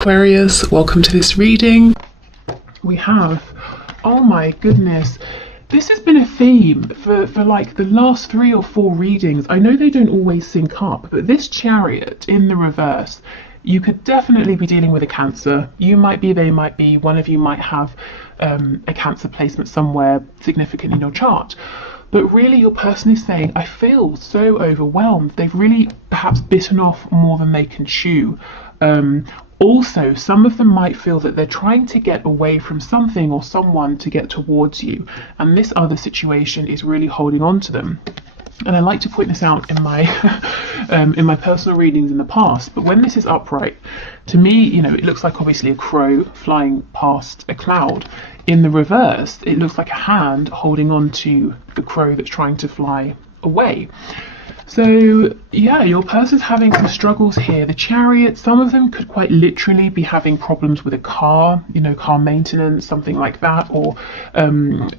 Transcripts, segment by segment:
Aquarius, welcome to this reading. We have, oh my goodness, this has been a theme for like the last 3 or 4 readings. I know they don't always sync up, but this Chariot in the reverse, you could definitely be dealing with a Cancer. You might be, they might be, one of you might have a Cancer placement somewhere significant in your chart. But really your person is saying, I feel so overwhelmed. They've really perhaps bitten off more than they can chew. Also, some of them might feel that they're trying to get away from something or someone to get towards you, and this other situation is really holding on to them. And I like to point this out in my in my personal readings in the past, but when this is upright, to me, you know, it looks like obviously a crow flying past a cloud. In the reverse, it looks like a hand holding on to the crow that's trying to fly away. So yeah, your person's having some struggles here. The Chariot, some of them could quite literally be having problems with a car, you know, car maintenance, something like that, or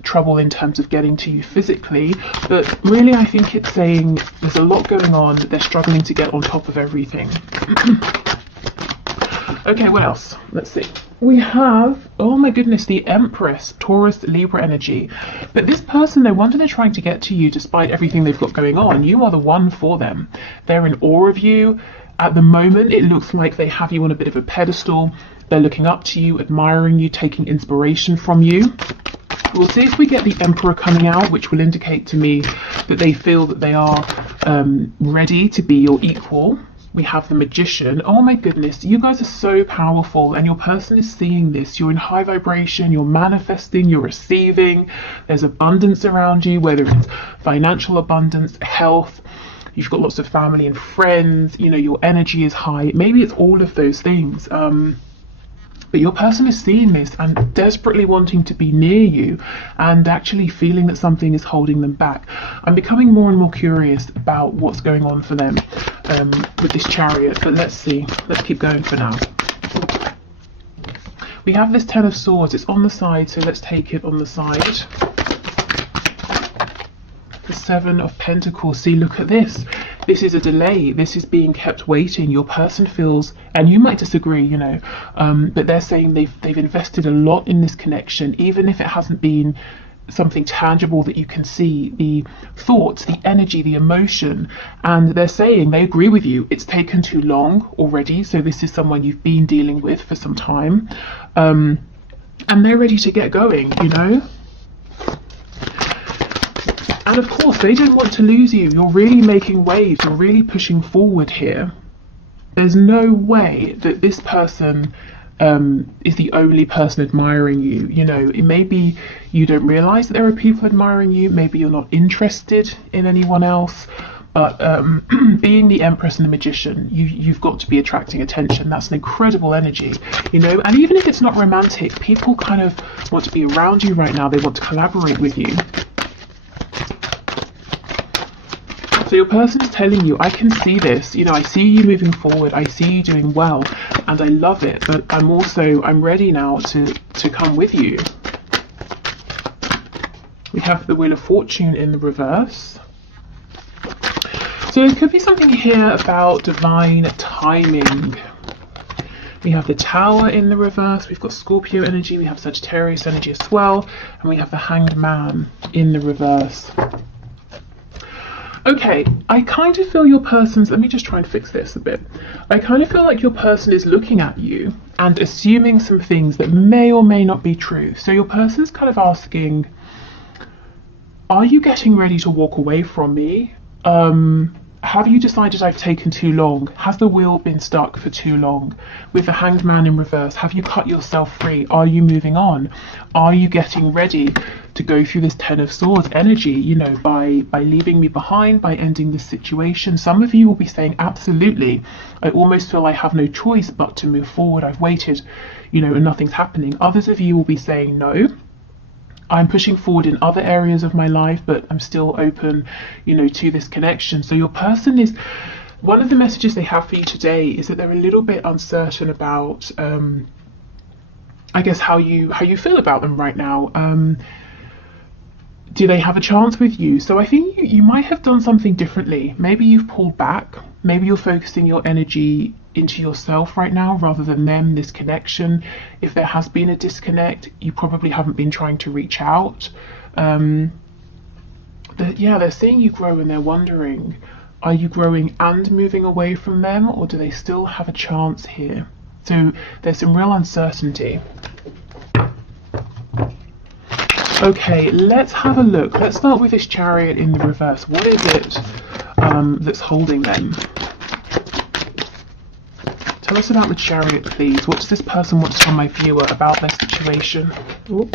trouble in terms of getting to you physically. But really, I think it's saying there's a lot going on. They're struggling to get on top of everything. Okay, what else? Let's see. We have, oh my goodness, the Empress, Taurus, Libra energy. But this person, no wonder they're trying to get to you despite everything they've got going on. You are the one for them. They're in awe of you. At the moment, it looks like they have you on a bit of a pedestal. They're looking up to you, admiring you, taking inspiration from you. We'll see if we get the Emperor coming out, which will indicate to me that they feel that they are ready to be your equal. We have the Magician. Oh my goodness, you guys are so powerful, and your person is seeing this. You're in high vibration, you're manifesting, you're receiving. There's abundance around you, whether it's financial abundance, health, you've got lots of family and friends, you know, your energy is high. Maybe it's all of those things. But your person is seeing this and desperately wanting to be near you, and actually feeling that something is holding them back. I'm becoming more and more curious about what's going on for them with this Chariot, but let's see. Let's keep going for now. We have this Ten of Swords. It's on the side, so let's take it on the side. The Seven of Pentacles. See, look at this. This is a delay. This is being kept waiting. Your person feels, and you might disagree, you know, but they're saying they've invested a lot in this connection, even if it hasn't been something tangible that you can see, the thoughts, the energy, the emotion. And they're saying they agree with you. It's taken too long already. So this is someone you've been dealing with for some time, and they're ready to get going, you know. And of course, they don't want to lose you. You're really making waves. You're really pushing forward here. There's no way that this person is the only person admiring you. You know, it may be you don't realize that there are people admiring you. Maybe you're not interested in anyone else. But being the Empress and the Magician, you've got to be attracting attention. That's an incredible energy, you know. And even if it's not romantic, people kind of want to be around you right now. They want to collaborate with you. So your person is telling you, I can see this, you know, I see you moving forward, I see you doing well, and I love it, but I'm ready now to come with you. We have the Wheel of Fortune in the reverse. So there could be something here about divine timing. We have the Tower in the reverse, we've got Scorpio energy, we have Sagittarius energy as well, and we have the Hanged Man in the reverse. Okay, I kind of feel your person's, let me just try and fix this a bit. I kind of feel like your person is looking at you and assuming some things that may or may not be true. So your person's kind of asking, are you getting ready to walk away from me? Have you decided I've taken too long? Has the wheel been stuck for too long? With the Hanged Man in reverse, have you cut yourself free? Are you moving on? Are you getting ready to go through this Ten of Swords energy, you know, by leaving me behind, by ending this situation? Some of you will be saying, absolutely. I almost feel I have no choice but to move forward. I've waited, you know, and nothing's happening. Others of you will be saying, no. I'm pushing forward in other areas of my life, but I'm still open, you know, to this connection. So your person is, one of the messages they have for you today is that they're a little bit uncertain about, I guess, how you feel about them right now. Do they have a chance with you? So I think you might have done something differently. Maybe you've pulled back. Maybe you're focusing your energy into yourself right now rather than them, this connection. If there has been a disconnect, you probably haven't been trying to reach out. They're seeing you grow and they're wondering, are you growing and moving away from them, or do they still have a chance here? So there's some real uncertainty. Okay, let's have a look. Let's start with this Chariot in the reverse. What is it that's holding them? Tell us about the Chariot, please. What does this person want to tell my viewer about their situation? Ooh.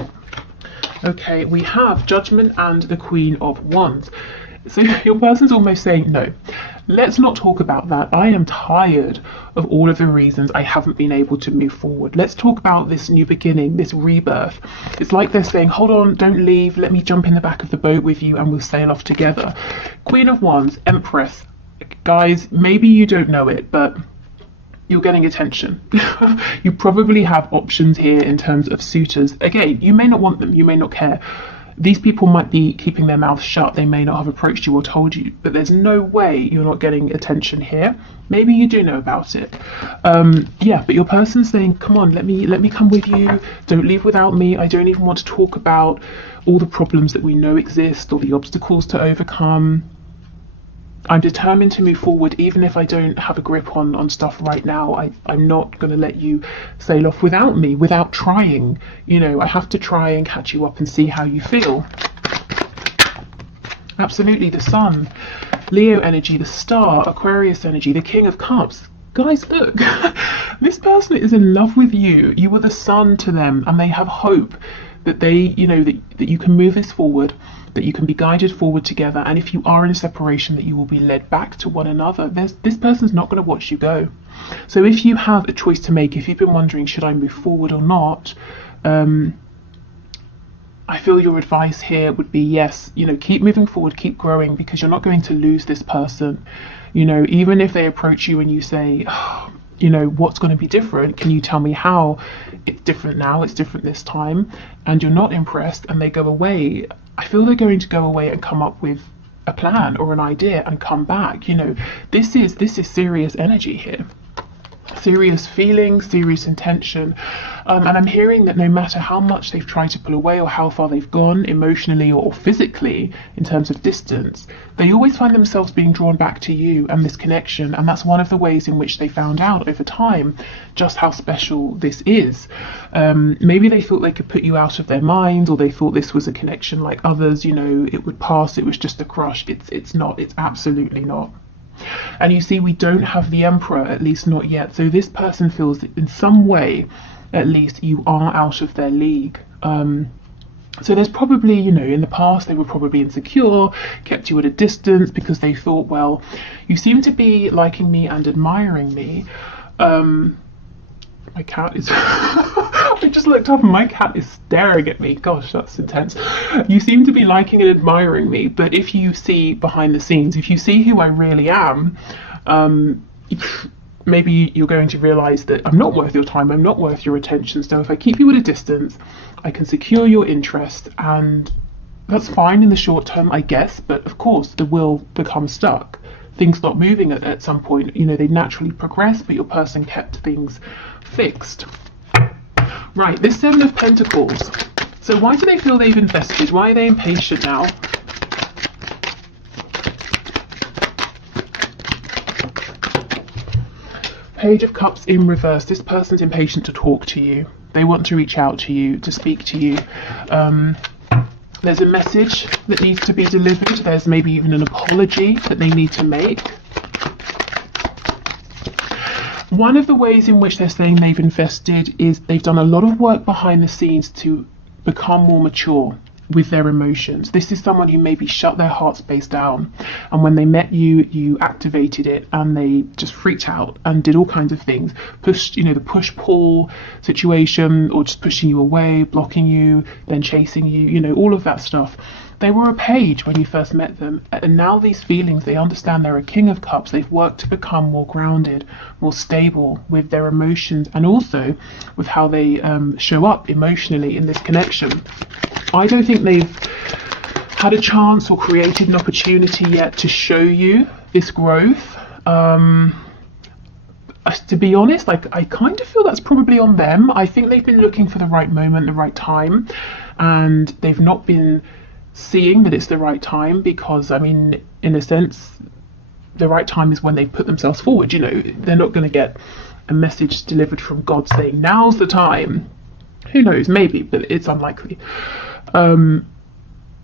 Okay, we have Judgment and the Queen of Wands. So your person's almost saying, no, let's not talk about that. I am tired of all of the reasons I haven't been able to move forward. Let's talk about this new beginning, this rebirth. It's like they're saying, hold on, don't leave. Let me jump in the back of the boat with you and we'll sail off together. Queen of Wands, Empress. Guys, maybe you don't know it, but you're getting attention. You probably have options here in terms of suitors. Again, you may not want them, you may not care. These people might be keeping their mouths shut, they may not have approached you or told you, but there's no way you're not getting attention here. Maybe you do know about it. But your person's saying, come on, let me come with you, don't leave without me. I don't even want to talk about all the problems that we know exist or the obstacles to overcome. I'm determined to move forward even if I don't have a grip on stuff right now. I'm not going to let you sail off without me, without trying. You know, I have to try and catch you up and see how you feel. Absolutely, the Sun, Leo energy, the Star, Aquarius energy, the King of Cups. Guys, look, this person is in love with you. You are the sun to them and they have hope that they, you know, that you can move this forward, that you can be guided forward together, and if you are in a separation, that you will be led back to one another. This person's not going to watch you go. So if you have a choice to make, if you've been wondering, should I move forward or not, I feel your advice here would be yes, you know, keep moving forward, keep growing, because you're not going to lose this person. You know, even if they approach you and you say, oh, you know, what's going to be different? Can you tell me how it's different now? It's different this time, and you're not impressed and they go away. I feel they're going to go away and come up with a plan or an idea and come back. You know, this is serious energy here. Serious feelings, serious intention, and I'm hearing that no matter how much they've tried to pull away or how far they've gone emotionally or physically in terms of distance, they always find themselves being drawn back to you and this connection, and that's one of the ways in which they found out over time just how special this is. Maybe they thought they could put you out of their mind, or they thought this was a connection like others, you know, it would pass, it was just a crush. It's not, it's absolutely not. And you see, we don't have the Emperor, at least not yet. So this person feels that in some way, at least, you are out of their league. So there's probably, you know, in the past, they were probably insecure, kept you at a distance because they thought, well, you seem to be liking me and admiring me. My cat is... I just looked up and my cat is staring at me. Gosh, that's intense. You seem to be liking and admiring me, but if you see behind the scenes, if you see who I really am, maybe you're going to realise that I'm not worth your time, I'm not worth your attention. So if I keep you at a distance, I can secure your interest, and that's fine in the short term, I guess, but of course the will becomes stuck. Things stop moving at some point, you know, they naturally progress, but your person kept things fixed. Right, this Seven of Pentacles. So why do they feel they've invested? Why are they impatient now? Page of Cups in reverse. This person's impatient to talk to you. They want to reach out to you, to speak to you. There's a message that needs to be delivered. There's maybe even an apology that they need to make. One of the ways in which they're saying they've invested is they've done a lot of work behind the scenes to become more mature with their emotions. This is someone who maybe shut their heart space down, and when they met you, you activated it and they just freaked out and did all kinds of things. Pushed, you know, the push-pull situation, or just pushing you away, blocking you, then chasing you, you know, all of that stuff. They were a page when you first met them, and now these feelings, they understand they're a King of Cups. They've worked to become more grounded, more stable with their emotions, and also with how they show up emotionally in this connection. I don't think they've had a chance or created an opportunity yet to show you this growth. To be honest, like, I kind of feel that's probably on them. I think they've been looking for the right moment, the right time, and they've not been seeing that it's the right time, because, I mean, in a sense, the right time is when they put themselves forward. You know, they're not going to get a message delivered from God saying, now's the time. Who knows, maybe, but it's unlikely.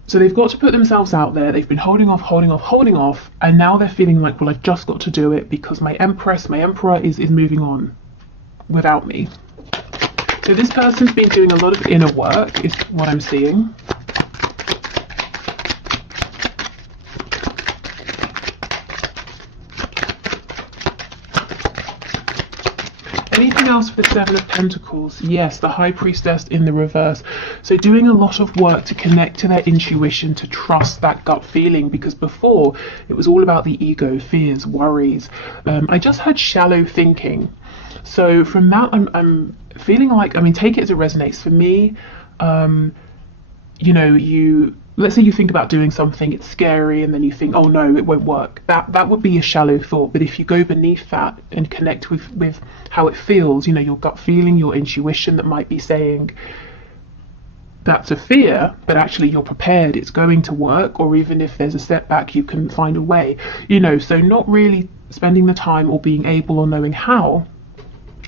So they've got to put themselves out there. They've been holding off, and now they're feeling like, well, I've just got to do it because my emperor is moving on without me. So this person's been doing a lot of inner work, is what I'm seeing. Anything else for the Seven of Pentacles? Yes, the High Priestess in the reverse. So doing a lot of work to connect to their intuition, to trust that gut feeling, because before it was all about the ego, fears, worries. I just heard shallow thinking. So from that, I'm feeling like, I mean, take it as it resonates. For me, you know, let's say you think about doing something, it's scary, and then you think, oh no, it won't work. That would be a shallow thought. But if you go beneath that and connect with how it feels, you know, your gut feeling, your intuition that might be saying that's a fear, but actually you're prepared, it's going to work, or even if there's a setback, you can find a way, you know. So not really spending the time or being able or knowing how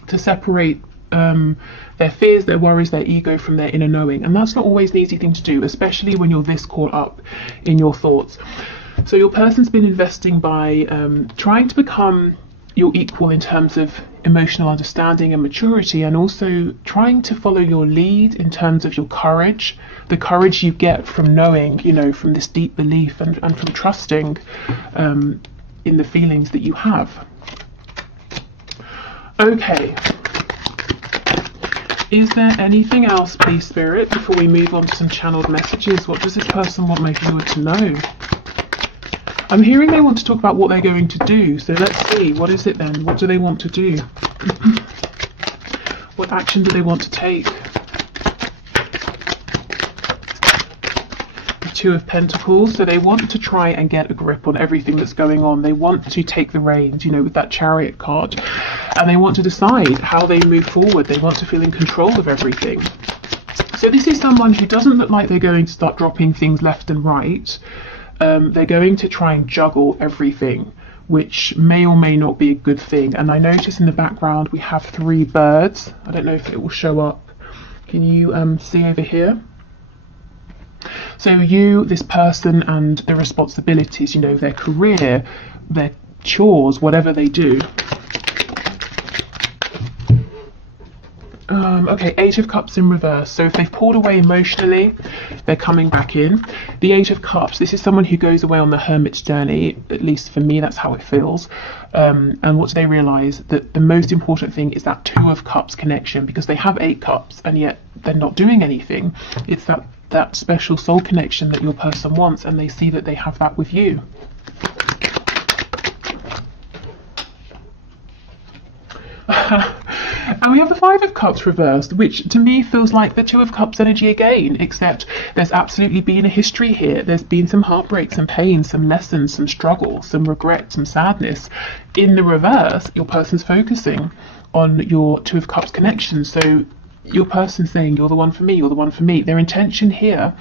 to separate their fears, their worries, their ego from their inner knowing. And that's not always an easy thing to do, especially when you're this caught up in your thoughts. So your person's been investing by trying to become your equal in terms of emotional understanding and maturity, and also trying to follow your lead in terms of your courage, the courage you get from knowing, you know, from this deep belief and from trusting in the feelings that you have. Okay. Is there anything else, please, Spirit, before we move on to some channeled messages? What does this person want my viewer to know? I'm hearing they want to talk about what they're going to do. So let's see. What is it then? What do they want to do? What action do they want to take? The Two of Pentacles. So they want to try and get a grip on everything that's going on. They want to take the reins, you know, with that Chariot card. And they want to decide how they move forward. They want to feel in control of everything. So this is someone who doesn't look like they're going to start dropping things left and right. They're going to try and juggle everything, which may or may not be a good thing. And I notice in the background we have 3 birds. I don't know if it will show up. Can you see over here? So you, this person, and the responsibilities, you know, their career, their chores, whatever they do. Okay, 8 of Cups in reverse. So if they've pulled away emotionally, they're coming back in. The 8 of Cups, this is someone who goes away on the hermit's journey. At least for me, that's how it feels. And what do they realise? That the most important thing is that 2 of Cups connection, because they have 8 cups and yet they're not doing anything. It's that special soul connection that your person wants, and they see that they have that with you. And we have the 5 of Cups reversed, which to me feels like the 2 of Cups energy again, except there's absolutely been a history here. There's been some heartbreak, some pain, some lessons, some struggle, some regret, some sadness. In the reverse, your person's focusing on your 2 of Cups connection. So your person's saying, you're the one for me, you're the one for me. Their intention here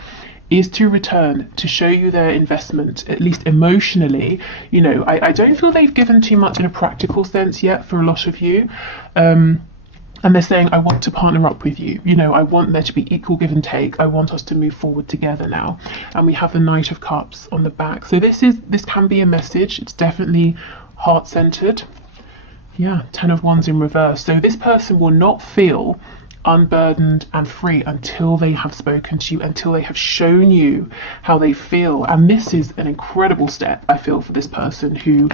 is to return, to show you their investment, at least emotionally. You know, I don't feel they've given too much in a practical sense yet for a lot of you. And they're saying, I want to partner up with you. You know, I want there to be equal give and take. I want us to move forward together now. And we have the Knight of Cups on the back. So this can be a message. It's definitely heart-centered. Yeah, 10 of Wands in reverse. So this person will not feel unburdened and free until they have spoken to you, until they have shown you how they feel. And this is an incredible step, I feel, for this person who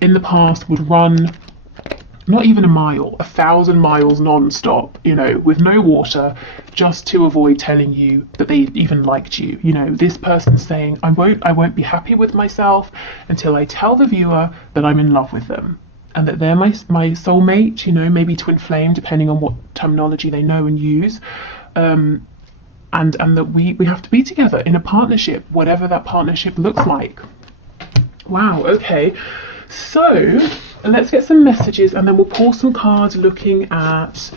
in the past would run not even a mile, 1,000 miles non-stop, you know, with no water, just to avoid telling you that they even liked you. You know, this person's saying, I won't be happy with myself until I tell the viewer that I'm in love with them, and that they're my soulmate, you know, maybe twin flame, depending on what terminology they know and use, and that we have to be together in a partnership, whatever that partnership looks like. Wow, okay. So let's get some messages, and then we'll pull some cards looking at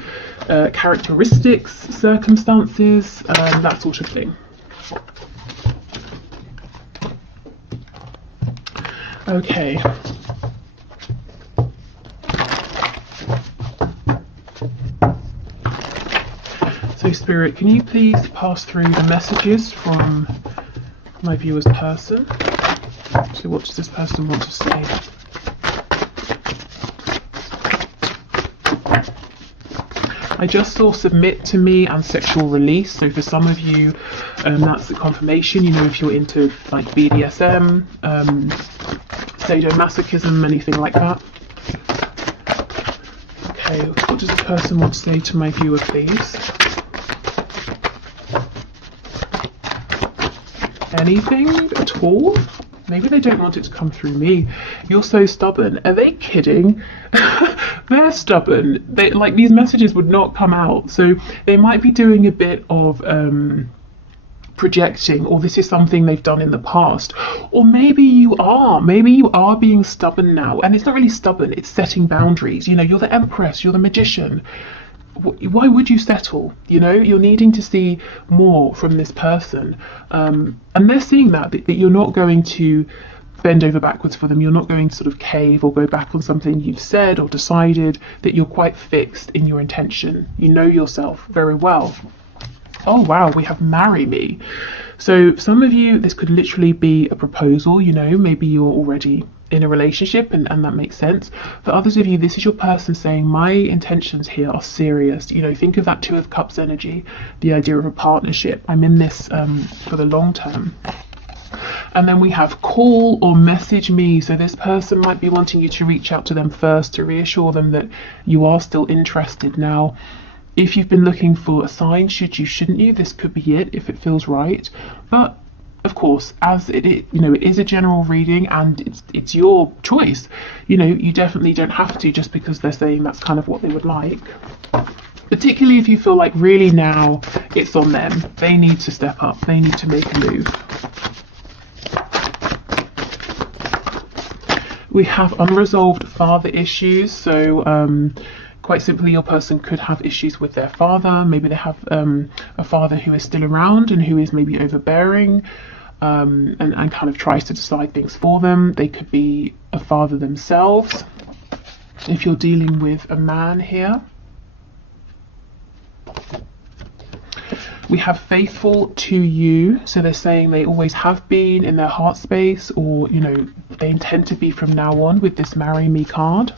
characteristics, circumstances, that sort of thing. Okay. So Spirit, can you please pass through the messages from my viewer's person? So what does this person want to say? I just saw submit to me and sexual release. So for some of you, that's the confirmation. You know, if you're into like BDSM, sadomasochism, anything like that. Okay, what does the person want to say to my viewer, please? Anything at all? Maybe they don't want it to come through me. You're so stubborn. Are they kidding? They're stubborn. They, like, these messages would not come out. So they might be doing a bit of projecting, or this is something they've done in the past. Or maybe you are being stubborn now. And it's not really stubborn, it's setting boundaries. You know, you're the Empress, you're the Magician. Why would you settle? You know, you're needing to see more from this person, and they're seeing that you're not going to bend over backwards for them. You're not going to sort of cave or go back on something you've said or decided, that you're quite fixed in your intention. You know yourself very well. Oh wow, we have marry me. So some of you, this could literally be a proposal. You know, maybe you're already in a relationship and that makes sense. For others of you, this is your person saying, my intentions here are serious. You know, think of that Two of Cups energy, the idea of a partnership. I'm in this for the long term. And then we have call or message me. So this person might be wanting you to reach out to them first to reassure them that you are still interested. Now, if you've been looking for a sign, shouldn't you, this could be it if it feels right. But of course, as it is a general reading and it's your choice. You know, you definitely don't have to just because they're saying that's kind of what they would like. Particularly if you feel like really now it's on them. They need to step up. They need to make a move. We have unresolved father issues. So quite simply, your person could have issues with their father. Maybe they have a father who is still around and who is maybe overbearing and kind of tries to decide things for them. They could be a father themselves. If you're dealing with a man here. We have faithful to you. So they're saying they always have been in their heart space, or, you know, they intend to be from now on with this marry me card.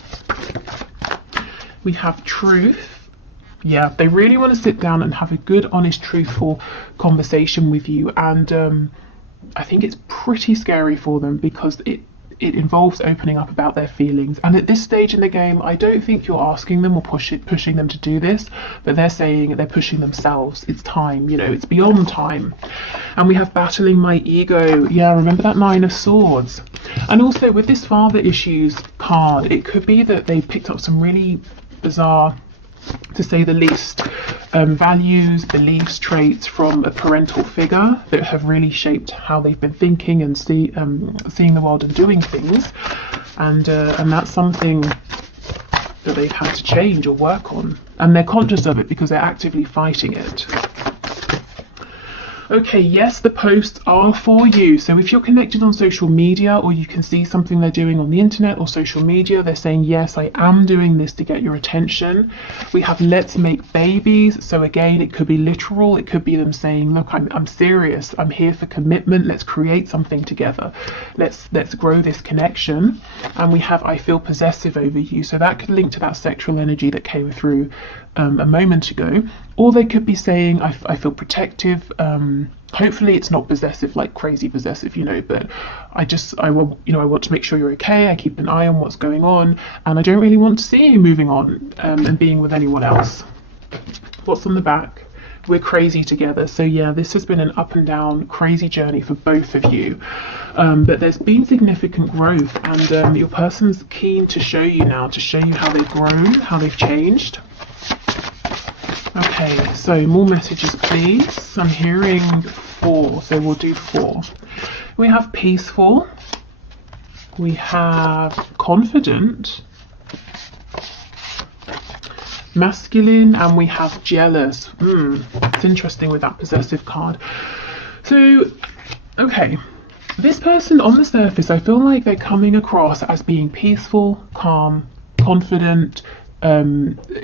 We have truth. Yeah, they really want to sit down and have a good, honest, truthful conversation with you. And I think it's pretty scary for them because it involves opening up about their feelings. And at this stage in the game, I don't think you're asking them or pushing them to do this, but they're saying they're pushing themselves. It's time, you know, it's beyond time. And we have battling my ego. Yeah, remember that Nine of Swords. And also with this father issues card, it could be that they picked up some really bizarre, to say the least, values, beliefs, traits from a parental figure that have really shaped how they've been thinking and seeing the world and doing things, and that's something that they've had to change or work on, and they're conscious of it because they're actively fighting it. Okay, yes, the posts are for you. So if you're connected on social media, or you can see something they're doing on the internet or social media, they're saying, yes, I am doing this to get your attention. We have let's make babies. So again, it could be literal. It could be them saying, look, I'm serious. I'm here for commitment. Let's create something together. Let's grow this connection. And we have I feel possessive over you. So that could link to that sexual energy that came through a moment ago. Or they could be saying I feel protective. Hopefully it's not possessive, like crazy possessive, you know, but I want to make sure you're okay. I keep an eye on what's going on, and I don't really want to see you moving on and being with anyone else. What's on the back? We're crazy together. So yeah, this has been an up and down crazy journey for both of you, but there's been significant growth, and your person's keen to show you now, to show you how they've grown, how they've changed. Okay, so more messages, please. I'm hearing 4, so we'll do 4. We have peaceful. We have confident, masculine, and we have jealous. It's interesting with that possessive card. So, okay, this person on the surface, I feel like they're coming across as being peaceful, calm, confident,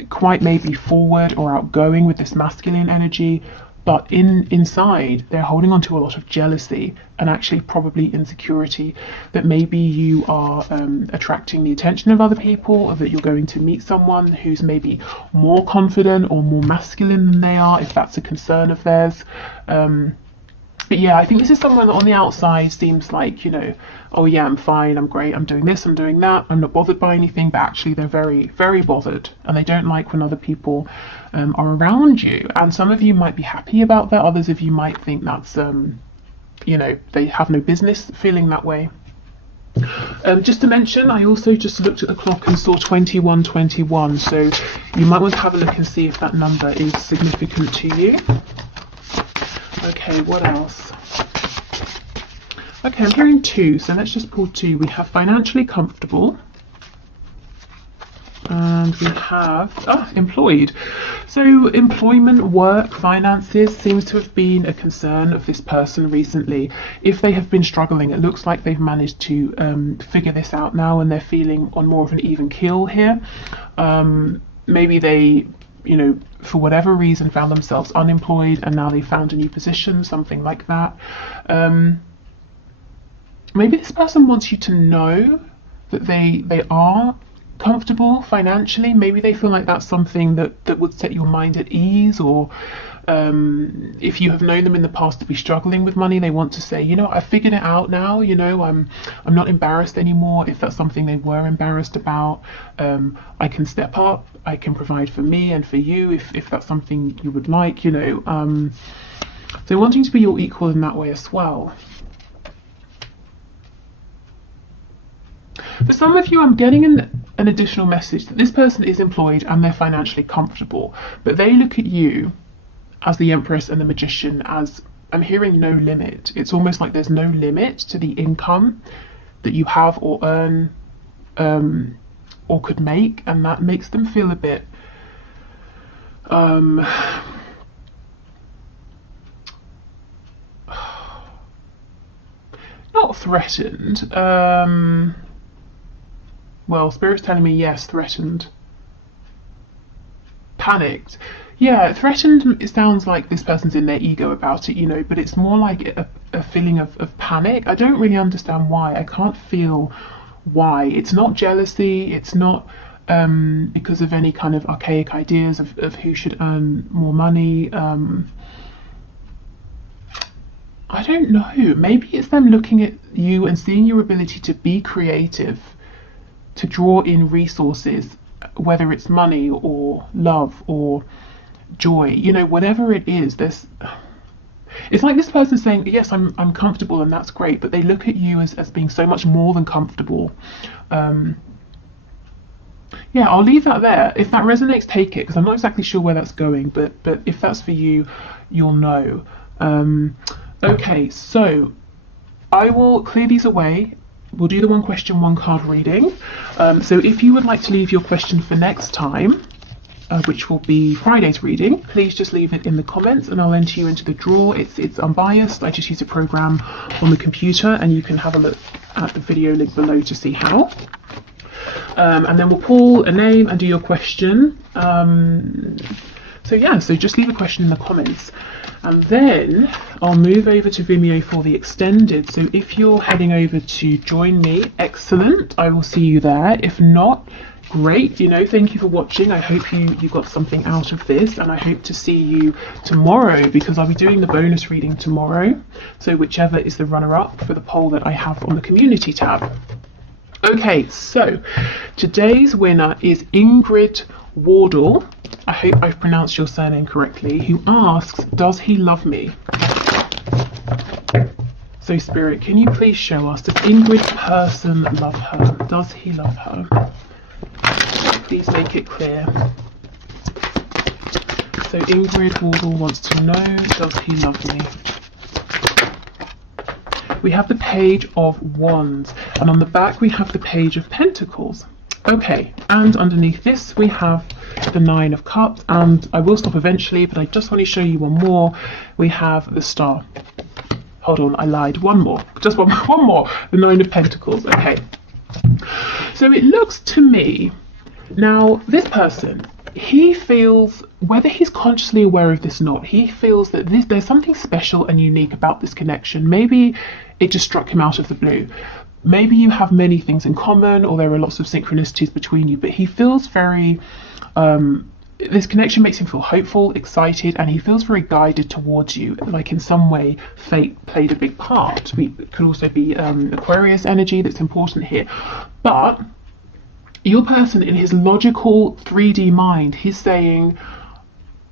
quite maybe forward or outgoing with this masculine energy, but inside they're holding on to a lot of jealousy and actually probably insecurity that maybe you are attracting the attention of other people, or that you're going to meet someone who's maybe more confident or more masculine than they are, if that's a concern of theirs. But yeah, I think this is someone that on the outside seems like, you know, oh yeah, I'm fine, I'm great, I'm doing this, I'm doing that, I'm not bothered by anything, but actually they're very, very bothered, and they don't like when other people are around you. And some of you might be happy about that, others of you might think that's, you know, they have no business feeling that way. Just to mention, I also just looked at the clock and saw 2121, so you might want to have a look and see if that number is significant to you. Okay, what else? Okay, I'm hearing 2, so let's just pull 2. We have financially comfortable, and we have employed. So employment, work, finances seems to have been a concern of this person recently. If they have been struggling, it looks like they've managed to figure this out now, and they're feeling on more of an even keel here. Maybe they, you know, for whatever reason found themselves unemployed and now they found a new position, something like that. Maybe this person wants you to know that they are comfortable financially. Maybe they feel like that's something that would set your mind at ease, or if you have known them in the past to be struggling with money, they want to say, you know, I figured it out now, you know, I'm not embarrassed anymore. If that's something they were embarrassed about, I can step up, I can provide for me and for you if that's something you would like, you know. So wanting to be your equal in that way as well. For some of you, I'm getting an additional message that this person is employed and they're financially comfortable, but they look at you as the Empress and the Magician as, I'm hearing, no limit. It's almost like there's no limit to the income that you have or earn or could make, and that makes them feel a bit not threatened. Well, Spirit's telling me yes, threatened. Panicked. Yeah, threatened, it sounds like this person's in their ego about it, you know, but it's more like a feeling of panic. I don't really understand why. I can't feel why. It's not jealousy. It's not because of any kind of archaic ideas of who should earn more money. I don't know. Maybe it's them looking at you and seeing your ability to be creative, to draw in resources, whether it's money or love or joy, you know, whatever it is. It's like this person saying, yes, I'm comfortable and that's great, but they look at you as being so much more than comfortable. Yeah, I'll leave that there. If that resonates, take it, because I'm not exactly sure where that's going, but if that's for you, you'll know. Okay, so I will clear these away. We'll do the 1 question, 1 card reading. So if you would like to leave your question for next time, which will be Friday's reading, please just leave it in the comments and I'll enter you into the draw. It's unbiased. I just use a program on the computer, and you can have a look at the video link below to see how. And then we'll pull a name and do your question. So yeah, so just leave a question in the comments. And then I'll move over to Vimeo for the extended. So if you're heading over to join me, excellent. I will see you there. If not, great. You know, thank you for watching. I hope you got something out of this, and I hope to see you tomorrow, because I'll be doing the bonus reading tomorrow. So whichever is the runner-up for the poll that I have on the community tab. Okay, so today's winner is Ingrid Wardle. I hope I've pronounced your surname correctly, who asks, does he love me? So Spirit, can you please show us, does Ingrid person love her? Does he love her? Please make it clear. So Ingrid Wardle wants to know, does he love me? we have the Page of Wands, and on the back we have the Page of Pentacles. Okay, and underneath this we have the Nine of Cups, and I will stop eventually, but I just want to show you one more. We have the Star. Hold on, I lied. One more. Just one more. The Nine of Pentacles. Okay. So it looks to me, now this person, he feels, whether he's consciously aware of this or not, he feels that there's something special and unique about this connection. Maybe it just struck him out of the blue. Maybe you have many things in common, or there are lots of synchronicities between you, but he feels very, this connection makes him feel hopeful, excited, and he feels very guided towards you. Like in some way, fate played a big part. It could also be Aquarius energy that's important here. But your person, in his logical 3D mind, he's saying,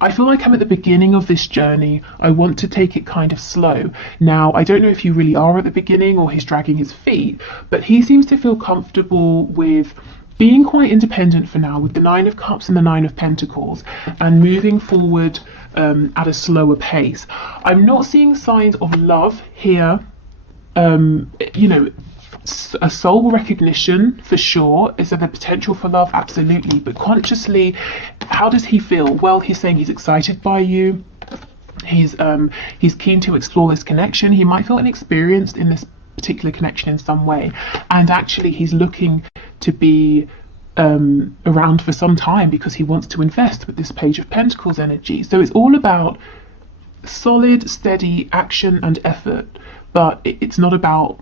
I feel like I'm at the beginning of this journey. I want to take it kind of slow. Now, I don't know if you really are at the beginning or he's dragging his feet, but he seems to feel comfortable with being quite independent for now, with the Nine of Cups and the Nine of Pentacles, and moving forward at a slower pace. I'm not seeing signs of love here. You know, a soul recognition for sure. Is there the potential for love? Absolutely. But consciously, how does he feel? Well, he's saying he's excited by you. He's keen to explore this connection. He might feel inexperienced in this particular connection in some way, and actually he's looking to be around for some time because he wants to invest with this Page of Pentacles energy. So it's all about solid, steady action and effort, but it's not about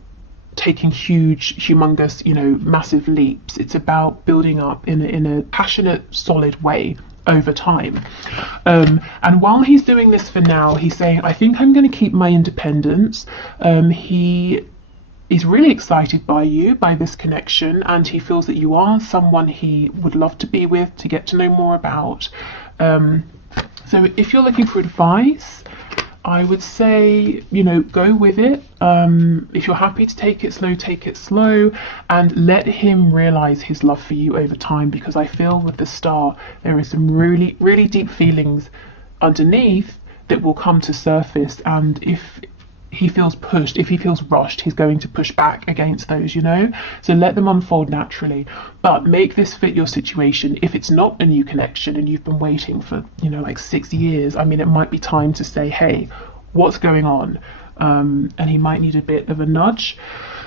taking huge, humongous, you know, massive leaps. It's about building up in a passionate, solid way over time. And while he's doing this for now, he's saying, I think I'm going to keep my independence. He's really excited by you, by this connection, and he feels that you are someone he would love to be with, to get to know more about. So if you're looking for advice, I would say, you know, go with it. If you're happy to take it slow, and let him realize his love for you over time, because I feel with the Star, there is some really, really deep feelings underneath that will come to surface. And if he feels pushed, if he feels rushed, he's going to push back against those, you know. So let them unfold naturally, but make this fit your situation. If it's not a new connection and you've been waiting for, you know, like 6 years, I mean, it might be time to say, hey, what's going on? And he might need a bit of a nudge.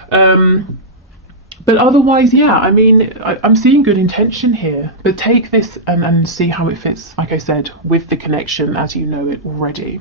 But otherwise, yeah, I mean, I'm seeing good intention here, but take this and see how it fits, like I said, with the connection as you know it already.